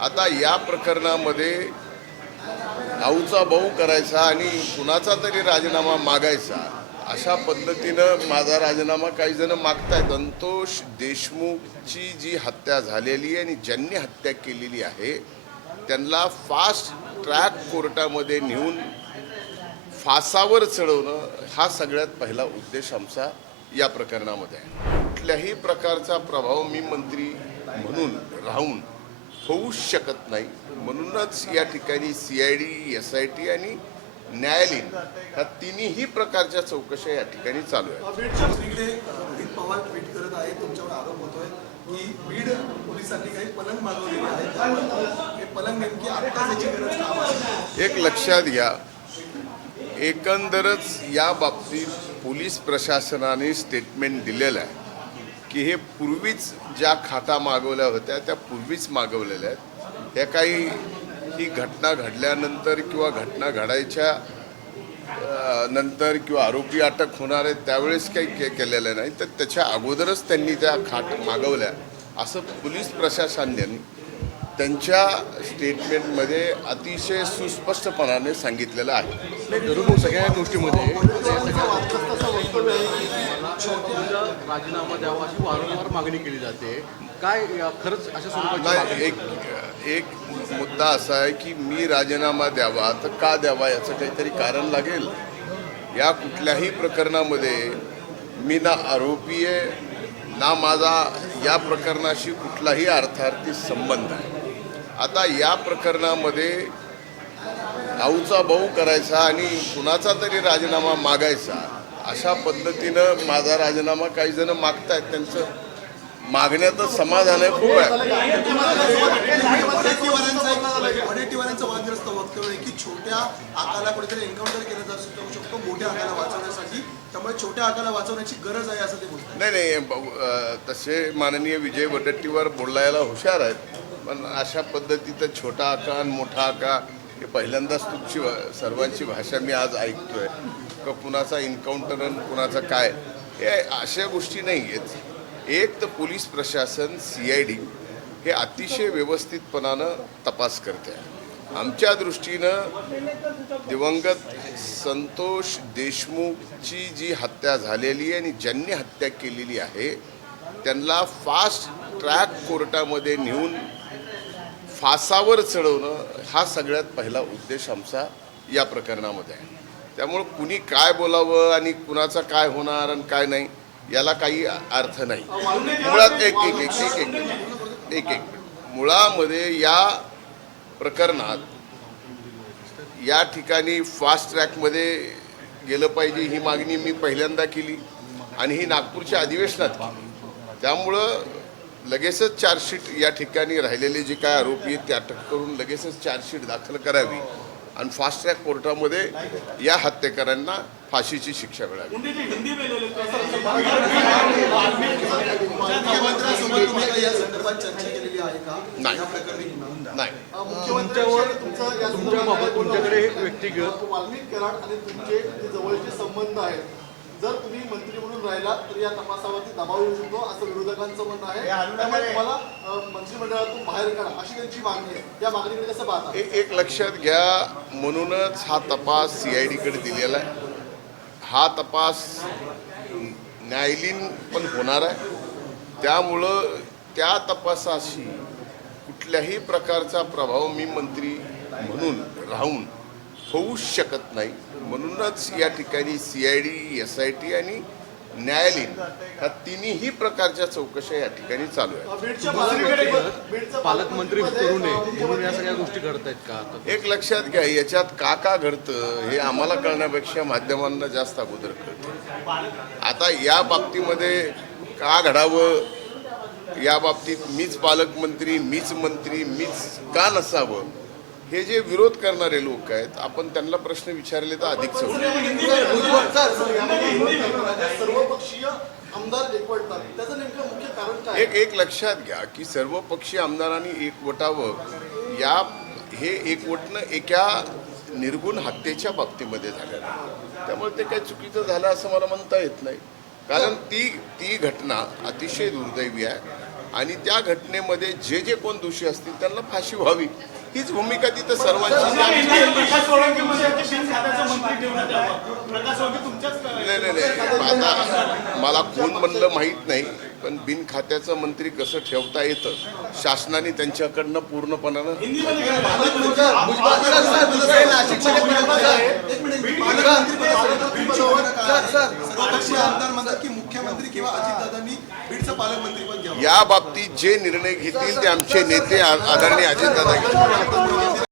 आता या प्रकरणामध्ये आऊचा भाऊ करायचा आणि कुणाचा तरी राजीनामा मागायचा अशा पद्धतीनं माझा राजीनामा काही जण मागतायत. संतोष देशमुखची जी हत्या झालेली आहे आणि ज्यांनी हत्या केलेली आहे त्यांना फास्ट ट्रॅक कोर्टामध्ये नेऊन फासावर चढवणं हा सगळ्यात पहिला उद्देश आमचा या प्रकरणामध्ये आहे. कुठल्याही प्रकारचा प्रभाव मी मंत्री म्हणून राहून होऊ शकत नाही. म्हणूनच या ठिकाणी CID, SIT आणि न्यायालयीन ह्या तिन्ही प्रकारच्या चौकशा या ठिकाणी चालू आहेत. रोहित पवार ट्विट करत आहे, तुमच्यावर आरोप होतोय की बीड पोलिसांनी काही पलंग मागवलेले आहेत. हे पलंग नेमकी आत्ताची गरज का आहे? एक लक्षात घ्या, एकंदरच या बाबतीत पोलीस प्रशासनाने स्टेटमेंट दिलेलं आहे की हे पूर्वीच ज्या खाता मागवल्या होत्या त्या पूर्वीच मागवलेल्या आहेत. हे काही ही घटना घडल्यानंतर किंवा घटना घडायच्या नंतर किंवा आरोपी अटक होणार आहेत त्यावेळेस काही केलेलं नाही, तर त्याच्या अगोदरच त्यांनी त्या खाट मागवल्या असं पोलीस प्रशासनाने त्यांच्या स्टेटमेंटमध्ये अतिशय सुस्पष्टपणाने सांगितलेलं आहे. दररोज सगळ्या गोष्टीमध्ये राजीनामा द्यावा अशी वारंवार मागणी केली जाते. काय खरंच अशा स्वरूपाची एक मुद्दा असा आहे की मी राजीनामा द्यावा तर का द्यावा याचं काहीतरी कारण लागेल. या कुठल्याही प्रकरणामध्ये मी ना आरोपी आहे ना माझा या प्रकरणाशी कुठलाही अर्थार्थी संबंध आहे. आता या प्रकरणामध्ये आऊचा भाऊ करायचा आणि कुणाचा तरी राजीनामा मागायचा अशा पद्धतीनं माझा राजीनामा काही जण मागतायत. त्यांचं मागण्याचं समाधान आहे खूप आहे. वडेट्टीवारांचं वादग्रस्त वक्तव्य आहे की छोट्या आकाला कुठेतरी एन्काउंटर केलं जाऊ शकतो मोठ्या आकाला वाचवण्यासाठी, त्यामुळे छोट्या आकाला वाचवण्याची गरज आहे असं ते बोलतात. नाही, तसे माननीय विजय वडेट्टीवार बोलायला हुशार आहेत, पण अशा पद्धतीचं छोटा आका आणि मोठा आका हे पहिल्यांदाच तुमची सर्वांची भाषा मी आज ऐकतोय का कुणाचा एन्काउंटर आणि कुणाचा काय, हे अशा गोष्टी नाही आहेत. एक तर पोलीस प्रशासन CID हे अतिशय व्यवस्थितपणानं तपास करते. आमच्या दृष्टीनं दिवंगत संतोष देशमुखची जी हत्या झालेली आहे आणि ज्यांनी हत्या केलेली आहे त्यांना फास्ट ट्रॅक कोर्टामध्ये नेऊन फासावर चढवणं हा सगळ्यात पहिला उद्देश आमचा या प्रकरणामध्ये आहे. त्यामुळं कुणी काय बोलावं आणि कुणाचं काय होणार आणि काय नाही याला काही अर्थ नाही. मुळात एक मुळामध्ये या प्रकरणात या ठिकाणी फास्ट ट्रॅकमध्ये गेलं पाहिजे ही मागणी मी पहिल्यांदा केली आणि ही नागपूरच्या अधिवेशनात केली. त्यामुळं लगेचच चार्जशीट या ठिकाणी राहिलेले जे काय आरोपी आहेत ते अटक करून लगेचच चार्जशीट दाखल करावी आणि फास्ट ट्रॅक कोर्टामध्ये या हत्येकरांना फाशीची शिक्षा मिळावी. नाही. तुमच्याकडे एक व्यक्तिगत वाल्मिक कराड आणि तुमचे जे जवळचे संबंध आहेत, जर तुम्ही मंत्री म्हणून राहिला तर या तपासावरती दबाव येऊ शकतो असं विरोधकांचं म्हणणं आहे. त्यामुळे तुम्हाला मंत्रिमंडळातून बाहेर काढा अशी त्यांची मागणी आहे. या मागणीकडे कसं पाहता? एक लक्षात घ्या, म्हणूनच हा तपास CID कडे दिलेला आहे. हा तपास न्यायालयीन पण होणार आहे. त्यामुळं त्या तपासाशी कुठल्याही प्रकारचा प्रभाव मी मंत्री म्हणून राहून होऊ शकत नाही. म्हणूनच या ठिकाणी CID, SIT आणि न्यायालयीन ह्या तिन्ही प्रकारच्या चौकशा या ठिकाणी चालू आहेत. पालकमंत्री करू नये म्हणून या सगळ्या गोष्टी घडत आहेत का? एक लक्षात घ्या, याच्यात का घडतं हे आम्हाला कळण्यापेक्षा माध्यमांना जास्त अगोदर कळतं. आता या बाबतीमध्ये का घडावं, या बाबतीत मीच पालकमंत्री, मीच मंत्री, मीच का नसावं, हे जे विरोध करणारे लोक आहेत आपण त्यांना प्रश्न विचारले तर अधिक सर्वपक्षीय आमदार एकवटतात, त्याचं नेमकं मुख्य कारण काय? एक लक्षात घ्या की सर्वपक्षीय आमदारांनी एकवटावं, या हे एकवटणं एका निर्गुण हत्येच्या बाबतीमध्ये झालेलं आहे. त्यामुळे ते काही चुकीचं झालं असं मला म्हणता येत नाही, कारण ती घटना अतिशय दुर्दैवी आहे. आणि त्या घटनेमध्ये जे जे कोण दोषी असतील त्यांना फाशी व्हावी हीच भूमिका तिथं सर्वांची नाही. आता मला कोण म्हणलं माहीत नाही, पण बिन खात्याचं मंत्री कसं ठेवता येतं शासनाने त्यांच्याकडनं पूर्णपणानं सर्वपक्षीय आमदार म्हणतात की मुख्यमंत्री किंवा अजितदादांनी बीडचं पालकमंत्रीपद घ्यावं. या बाबतीत जे निर्णय घेतील ते आमचे नेते आदरणीय अजितदादा घेतील.